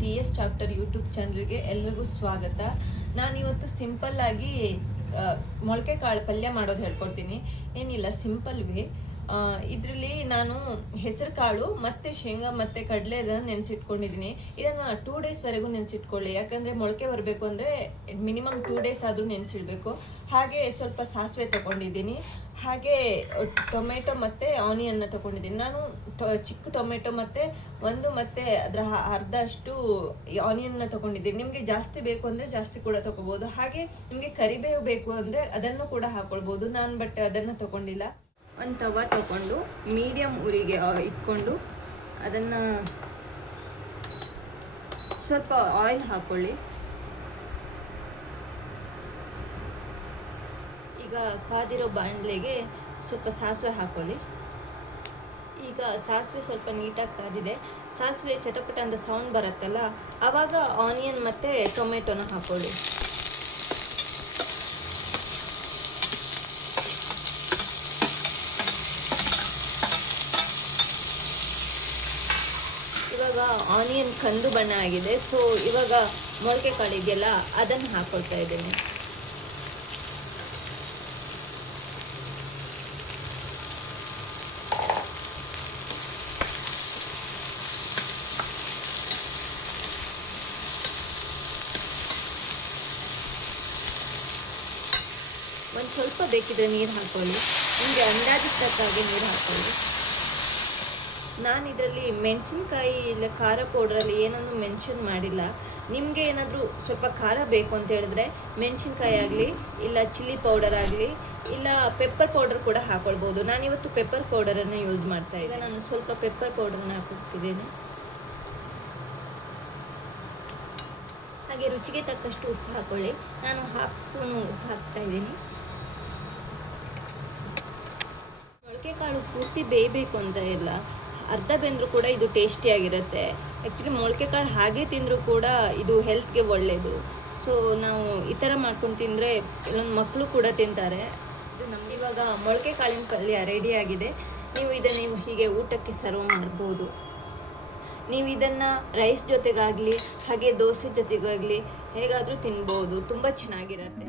TS chapter YouTube ಚಾನಲ್ಗೆ ಎಲ್ರಿಗೂ ಸ್ವಾಗತ. ನಾನಿವತ್ತು ಸಿಂಪಲ್ಲಾಗಿ ಮೊಳಕೆ ಕಾಳು ಪಲ್ಯ ಮಾಡೋದು ಹೇಳ್ಕೊಡ್ತೀನಿ. ಏನಿಲ್ಲ, ಸಿಂಪಲ್ ವೇ. ಇದರಲ್ಲಿ ನಾನು ಹೆಸರು ಕಾಳು ಮತ್ತು ಶೇಂಗಾ ಮತ್ತು ಕಡಲೆ ಇದನ್ನು ನೆನೆಸಿಟ್ಕೊಂಡಿದ್ದೀನಿ. ಇದನ್ನು 2 ಡೇಸ್ವರೆಗೂ ನೆನೆಸಿಟ್ಕೊಳ್ಳಿ, ಯಾಕಂದರೆ ಮೊಳಕೆ ಬರಬೇಕು ಅಂದರೆ ಮಿನಿಮಮ್ 2 ಡೇಸ್ ಆದರೂ ನೆನೆಸಿಡಬೇಕು. ಹಾಗೆ ಸ್ವಲ್ಪ ಸಾಸಿವೆ ತೊಗೊಂಡಿದ್ದೀನಿ, ಹಾಗೆ ಟೊಮೆಟೊ ಮತ್ತು ಆನಿಯನ್ನ ತೊಗೊಂಡಿದ್ದೀನಿ. ನಾನು ಚಿಕ್ಕ ಟೊಮೆಟೊ ಮತ್ತು ಅದರ ಅರ್ಧ ಅಷ್ಟು ಆನಿಯನ್ನ ತೊಗೊಂಡಿದ್ದೀನಿ. ನಿಮಗೆ ಜಾಸ್ತಿ ಬೇಕು ಅಂದರೆ ಜಾಸ್ತಿ ಕೂಡ ತೊಗೋಬೋದು. ಹಾಗೆ ನಿಮಗೆ ಕರಿಬೇವು ಬೇಕು ಅಂದರೆ ಅದನ್ನು ಕೂಡ ಹಾಕ್ಕೊಳ್ಬೋದು. ನಾನು ಅದನ್ನು ತೊಗೊಂಡಿಲ್ಲ. ಒಂದು ತವ ತಗೊಂಡು ಮೀಡಿಯಮ್ ಉರಿಗೆ ಇಟ್ಕೊಂಡು ಅದನ್ನು ಸ್ವಲ್ಪ ಆಯಿಲ್ ಹಾಕ್ಕೊಳ್ಳಿ. ಈಗ ಕಾದಿರೋ ಬಾಣಲೆಗೆ ಸ್ವಲ್ಪ ಸಾಸಿವೆ ಹಾಕ್ಕೊಳ್ಳಿ. ಈಗ ಸಾಸಿವೆ ಸ್ವಲ್ಪ ನೀಟಾಗಿ ಕಾದಿದೆ. ಸಾಸಿವೆ ಚಟಪಟ ಅಂತ ಸೌಂಡ್ ಬರುತ್ತಲ್ಲ, ಆವಾಗ ಆನಿಯನ್ ಮತ್ತು ಟೊಮೆಟೊನ ಹಾಕ್ಕೊಳ್ಳಿ. ಇವಾಗ ಆನಿಯನ್ ಕಂದು ಬಣ್ಣ ಆಗಿದೆ. ಸೊ ಇವಾಗ ಮೊಳಕೆ ಕಾಳು ಇದೆಯಲ್ಲ, ಅದನ್ನು ಹಾಕ್ಕೊಳ್ತಾ ಇದ್ದೀನಿ. ಒಂದು ಸ್ವಲ್ಪ ಬೇಕಿದ್ರೆ ನೀರು ಹಾಕ್ಕೊಳ್ಳಿ. ನಿಮಗೆ ಅಂದಾಜಿಗೆ ತಕ್ಕಾಗಿ ನೀರು ಹಾಕ್ಕೊಳ್ಳಿ. ನಾನು ಇದರಲ್ಲಿ ಮೆಣಸಿನ್ಕಾಯಿ ಇಲ್ಲ ಖಾರ ಪೌಡ್ರಲ್ಲಿ ಏನನ್ನು ಮೆನ್ಷನ್ ಮಾಡಿಲ್ಲ. ನಿಮಗೆ ಏನಾದರೂ ಸ್ವಲ್ಪ ಖಾರ ಬೇಕು ಅಂತ ಹೇಳಿದ್ರೆ ಮೆಣಸಿನ್ಕಾಯಿ ಆಗಲಿ, ಇಲ್ಲ ಚಿಲ್ಲಿ ಪೌಡರ್ ಆಗಲಿ, ಇಲ್ಲ ಪೆಪ್ಪರ್ ಪೌಡರ್ ಕೂಡ ಹಾಕ್ಕೊಳ್ಬೋದು. ನಾನಿವತ್ತು ಪೆಪ್ಪರ್ ಪೌಡರನ್ನು ಯೂಸ್ ಮಾಡ್ತಾ ಇದ್ದೆ. ನಾನು ಸ್ವಲ್ಪ ಪೆಪ್ಪರ್ ಪೌಡರ್ನ ಹಾಕ್ತಿದ್ದೇನೆ. ಹಾಗೆ ರುಚಿಗೆ ತಕ್ಕಷ್ಟು ಉಪ್ಪು ಹಾಕ್ಕೊಳ್ಳಿ. ನಾನು 1/2 ಸ್ಪೂನು ಉಪ್ಪು ಹಾಕ್ತಾ ಇದ್ದೀನಿ. ಮೊಳಕೆ ಕಾಳು ಪೂರ್ತಿ ಬೇಯಬೇಕು ಅಂತ ಇಲ್ಲ, ಅರ್ಧ ಬೆಂದರೂ ಕೂಡ ಇದು ಟೇಸ್ಟಿಯಾಗಿರುತ್ತೆ. ಆ್ಯಕ್ಚುಲಿ ಮೊಳಕೆ ಕಾಳು ಹಾಗೆ ತಿಂದರೂ ಕೂಡ ಇದು ಹೆಲ್ತ್ಗೆ ಒಳ್ಳೆಯದು. ಸೊ ನಾವು ಈ ಥರ ಮಾಡ್ಕೊಂಡು ತಿಂದರೆ ಕೆಲವೊಂದು ಮಕ್ಕಳು ಕೂಡ ತಿಂತಾರೆ. ಇದು ನಮ್ಗೆ ಇವಾಗ ಮೊಳಕೆ ಕಾಳಿನ ಪಲ್ಯ ರೆಡಿಯಾಗಿದೆ. ನೀವು ಇದನ್ನು ಹೀಗೆ ಊಟಕ್ಕೆ ಸರ್ವ್ ಮಾಡ್ಬೋದು. ನೀವು ಇದನ್ನು ರೈಸ್ ಜೊತೆಗಾಗಲಿ ಹಾಗೆ ದೋಸೆ ಜೊತೆಗಾಗಲಿ ಹೇಗಾದರೂ ತಿನ್ಬೋದು. ತುಂಬ ಚೆನ್ನಾಗಿರುತ್ತೆ.